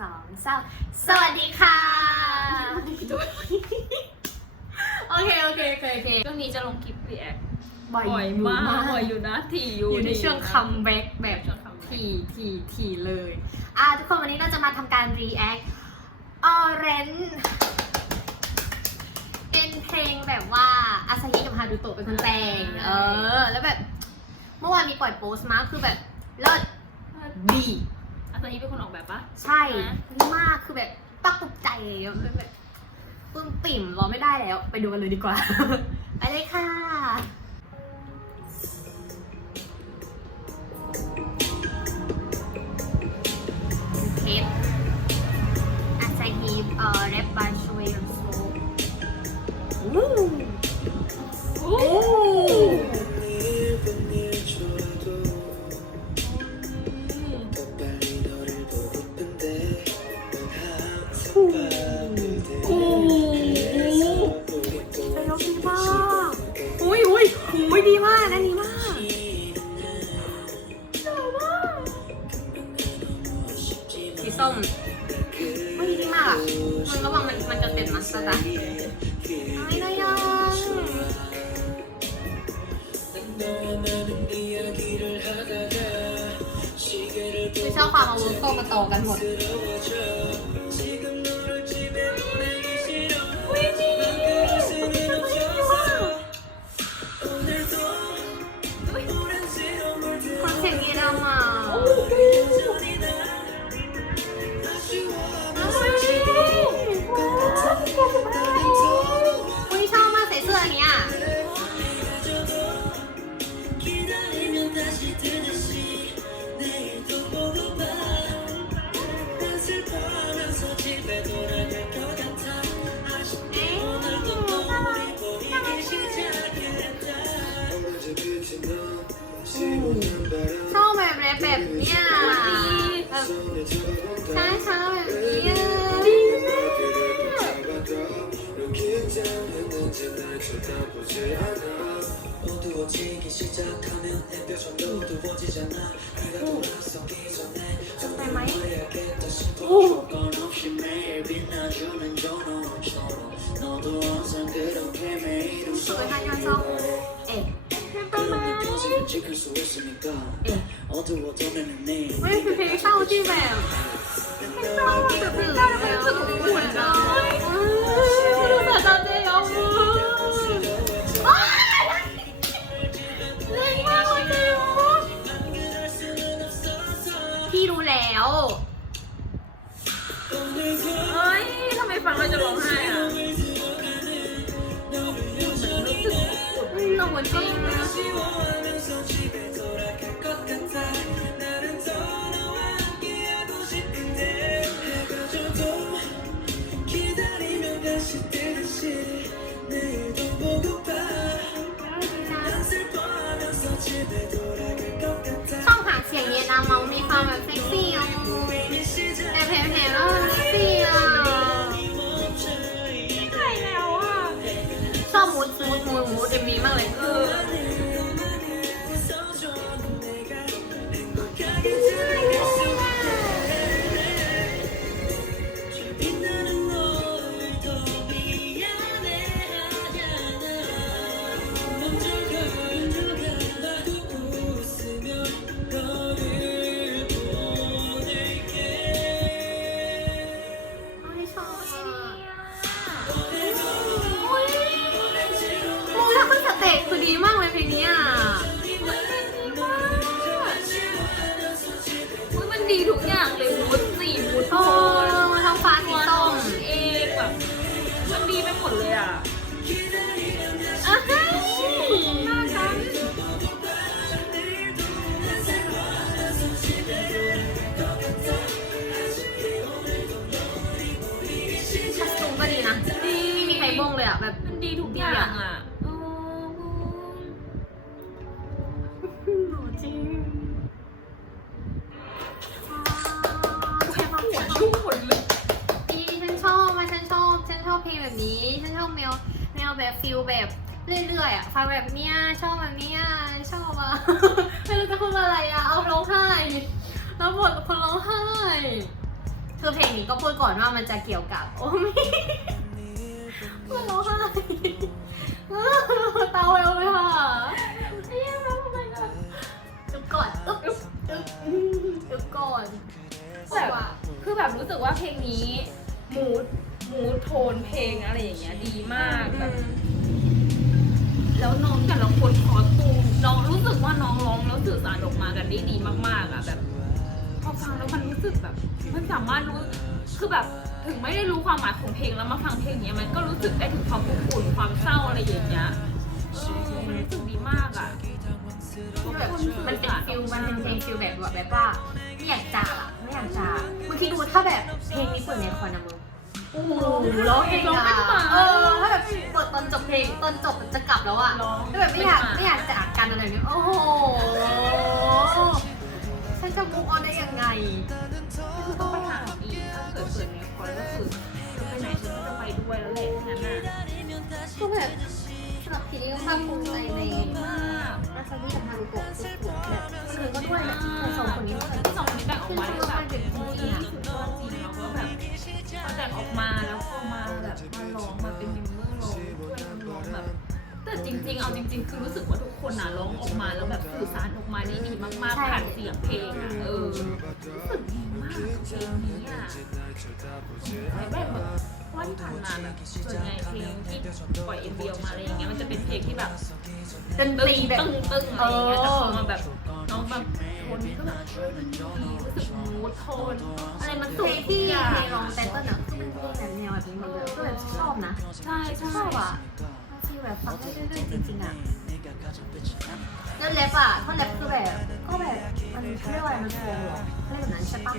สองสามสวัสดีค่ะ โอเค โอเค โอเคโอเคช่วงนี้จะลงคลิปรีแอคบ่อยมากบ่อยอยู่นะถี่อยู่อยู่ในช่วงคัมแบ็กแบแบบ บทีทีทีเลย อะทุกคนวันนี้เราจะมาทำการ react orange เป็นเพลงแบบว่าอาซาฮิกับฮารุโตะเป็นคนแต่ง เออ แล้วแบบ เมื่อวานมีปล่อยโพสต์มาคือแบบเลิศดี นี้เป็นคนออกแบบปะ ใช่มากคือแบบตักตกใจแบบปึ้มปิ่มรอไม่ได้แล้ว ไปดูกันเลยดีกว่า ไปเลยค่ะ เป็นมัสตาร์ดไอ้นายองไม่ชอบความเอาวุโกมาต่อกันหมด ชอบแบบแบบเนี้ย 하면서 예. 웨이프 되게 싸우지마요 싸우면서 빛깔을 펼쳐도 못 보여요 음 바다네 여분 냉방하세요 피로래요 跟在。 อบแมวแมวแบบฟิลแบบเรื่อยๆอะฟังแบบเนี้ยชอบแบบเนี้ยชอบอะไม่รู้จะพูดอะไรอะเอาร้องไห้แล้วบทคนร้องไห้คือเพลงนี้ก็พูดก่อนว่ามันจะเกี่ยวกับ โอ้มีคนร้องไห้เตาแววเลยค่ะจุ๊บก่อนจุ๊บจุ๊บจุ๊บก่อนแบบคือแบบรู้สึกว่าเพลงนี้มูด มูดโทนเพลงอะไรอย่างเงี้ยดีมากแบบแล้วน้องแต่ละคนคอตูมน้องรู้สึกว่าน้องร้องแล้วสื่อสารออกมากันได้ดีมากๆอะแบบพอฟังแล้วมันรู้สึกแบบ มันสามารถรู้คือแบบถึงไม่ได้รู้ความหมายของเพลงแล้วมาฟังเพลงเนี้ยมันก็รู้สึกได้ถึงความอบอุ่นความเศร้าอะไรอย่างเงี้ยเออมันรู้สึกดีมากอะแบบมันเป็นฟิลมันเป็นเพลงฟิลแบบว่าแบบว่าไม่อยากจากอะไม่อยากจากมึงคิดดูถ้าแบบเพลงนี้เปิดในคอนนะมึง โอ้โหร้องเพลงร้องเป็นหมาเออถ้าแบบเปิดตอนจบเพลงตอนจบมันจะกลับแล้วอะร้องถ้าแบบไม่อยากไม่อยากจากกันอะไรอย่างเงี้ยโอ้โหฉันจะมุกออนได้ยังไงคือต้องไปหาอีกถ้าเกิดเปิดในคอนก็คือไปไหนฉันก็จะไปด้วยแล้วแหละแค่นั้นน่ะก็แบบสำหรับทีนี้ก็ภาคภูมิใจในดีมากอาซาบิกับมารุโกะสุดๆแบบเธอก็ด้วยนะแต่สองคนนี้ก็แบบที่สองคนนี้แต่งออกมาได้แบบดีสุดยอดจริงแล้วก็แบบ พอแต่งออกมาแล้วพอมาแบบมาร้องมาเป็นมิมเมอร์ร้องช่วยกันร้องแบบแต่จริงๆ เอาจริง ๆ คือรู้สึกว่าทุกคนน่ะร้องออกมาแล้วแบบสื่อสารออกมาได้ดีมากๆผ่านเสียงเพลงอะเออรู้สึกดีมากกับเพลงนี้อะแบบแบบว่าที่ผ่านมาแบบส่วนใหญ่เพลงที่ปล่อยเอ็มวีออกมาอะไรอย่างเงี้ยมันจะเป็นเพลงที่แบบดนตรีแบบตึงตึงๆอะไรอย่างเงี้ยแต่พอมาแบบน้องแบบ นนี้ก็แบบช่วยมันดีรู้สึกมูดโทนอะไรมันเพสุลกงทุที่กอย่างเพลงร้องแต่ต้นอะคือมันเพลงแบบแนวแบบนี้หมดเลยก็แบบชอบนะ ใช่ใช่ชอบอะที่แบบฟังได้เรื่อยๆจริงๆอะแล้วแรปอะท่อนแรปคือแบบก็แบบมันเขาเรียกว่าอะไรมันโฟล์เหรอเขาเรียกแบบนั้นใช่ปะ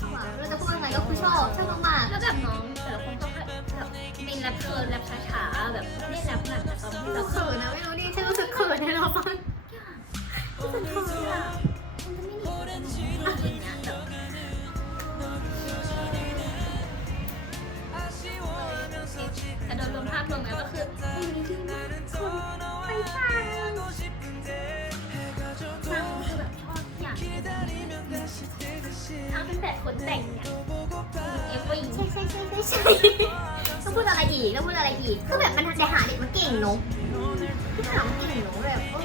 ชอบอะเราจะพูดยังไงก็คือชอบชอบมากแล้วแบบน้องแต่ละคนก็แบบเป็นแรปเกิร์ลแรปช้า แบบคนแต่งเนี่ยเอฟวีใช่ใช่ใช่ใช่ใช่ต้องพูดอะไรอีกต้องพูดอะไรอีกคือแบบมันแต่หาเด็กมันเก่งเนาะคือหามันเก่งเนาะแบบโอ้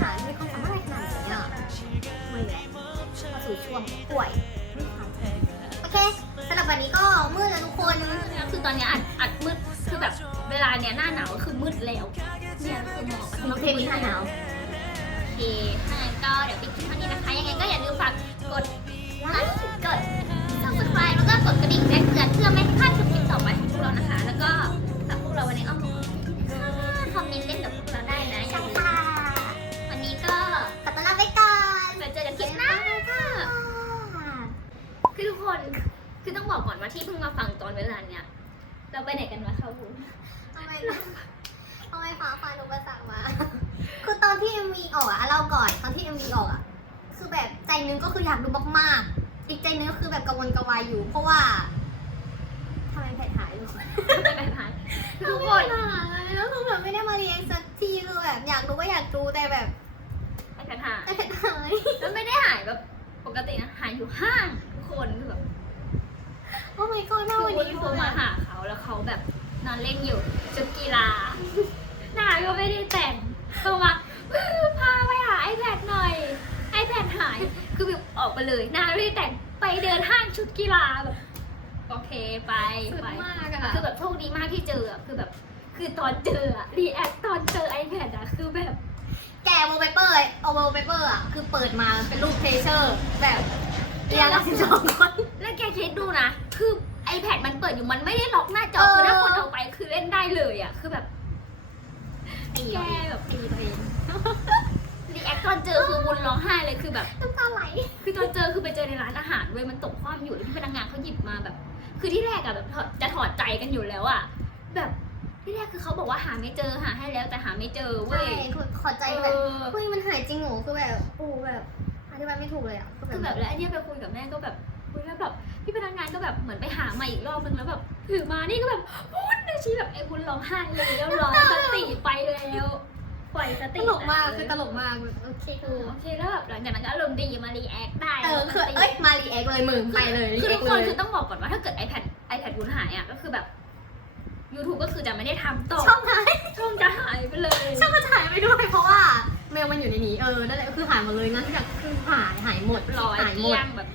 หามีความสามารถอะไรขนาดนี้อะไม่แหละมาสู่ช่วงป่วยโอเคสำหรับวันนี้ก็มืดแล้วทุกคนคือตอนนี้อัดอัดมืดคือแบบเวลาเนี้ยหน้าหนาวก็คือมืดแล้วเนี่ยคือหมอกสำหรับเพลงนี้หน้าหนาวโอเคถ้างั้นก็เดี๋ยวปิดคลิปเท่านี้นะคะ ยังไงก็อย่าลืมฝากกด ไลค์ กด subscribe แล้วก็กดกระดิ่งแจ้งเตือนเพื่อไม่ให้พลาดคลิปต่อไปของพวกเรานะคะ แล้วก็ฝากพวกเราไว้ในอ้อมอกคอมเมนต์เล่นกับพวกเราได้นะอย่าลืมวันนี้ก็ขอต้อนรับไปก่อนไปเจอกันคลิปหน้าค่ะคือทุกคนคือต้องบอกก่อนว่าที่เพิ่งมาฟังตอนเวลาเนี้ยเราไปไหนกันมาคะคุณทำไมทำไมฟ้าฟ้าหนูประสั่งมา คือตอนที่ MV ออกอะเล่าก่อนตอนที่ MV ออกอะ คือแบบใจนึงก็คืออยากดูมากๆ อีกใจนึงก็คือแบบกังวลกระวายอยู่ เพราะว่าทำไมแผลหายอยู่ไม่เป็นไรทุทุกกคคนนหายแล้วคือแบบไม่ได้มาเรียนสักทีคือแบบอยากดูก็อยากดูแต่แบบไม่เป็นไรแต่แผลหายแล้วไม่ได้หายแบบปกตินะหายอยู่ห้างทุกคนคือแบบโอ้ my god หน้าคือวันคุณนี้โทรมาหาเขาแล้วเขาแบบนอนเล่นอยู่ชุดกีฬาหน้าก็ไม่ได้แต่งโทรมาอื้อพาไปหาไอแพดหน่อยไอ แพดหาย คือแบบออกไปเลยหน้าไม่ได้แต่งไปเดินห้างชุดกีฬาแบบโอเคไปสุดไป มากอะคือแบบโชคดีมากที่เจออะคือแบบ คือตอนเจออะรีแอคตอนเจอ iPad อะคือแบบ แกะโวลเปเปอร์เอาโวลเปเปอร์อะคือเปิดมาเป็นรูปเพเชอร์แบบเรียงกันสิบสองคน แล้วแกคิดดูนะ คือ iPad มันเปิดอยู่มันไม่ได้ล็อกหน้าจอเออคือถ้าคนเอาไปคือเล่นได้เลยอะคือแบบตีแกแบบตีตัวเองรี แอคตอนเจอคือวุนร้องไห้เลยคือแบบ น้ำตาไหล คือตอนเจอคือไปเจอในร้านอาหารเว้ยมันตกคว่ำอยู่แล้วพี่พนักงานเขาหยิบมาแบบ คือที่แรกอะแบบถอดจะถอดใจกันอยู่แล้วอะแบบที่แรกคือเขาบอกว่าหาไม่เจอหาให้แล้วแต่หาไม่เจอเว้ใช่ยคือขอใจเอแบบอเฮ้ยมันหายจริงเหรอคือแบบโอ้แบบอธิบายไม่ถูกเลยอะคือแบบแล้วไอ้เนี่ยไปคุยกับแม่ก็แบบคุยแล้วแบบพี่พนักงานก็แบบเหมือนไปหามาอีกรอบนึงแล้วแบบถือมานี่ก็แบบวุ้นนะชี้แบบไอ้วุ้นร้องไห้เลยแล้วร้องสติไปแล้ว ปล่อยสตติลกมากคือตลกมากโอเคถูกโอเคแล้วแบบหลังจากนั้นก็อารมณ์ดีมารีแอคได้เออคือเอ้ยมารีแอคเลยมึงไปเลยรีคือแอทุคกคเลนยคือต้องบอกก่อนว่าถ้าเกิด iPad iPad คุณหายอะก็คือแบบ YouTube ก็คือจะไม่ได้ทำต่อช่องหายช่องจะหายไปเลยช่องก็หายไปด้วยเพราะว่าเมลมันอยู่ในนี้เออนั่นแหละก็คือหายหมดเลยงั้นทุกอย่างคือหายหายหมดร้อยหายหมเกลี้ดยงแบบนั่นแหละ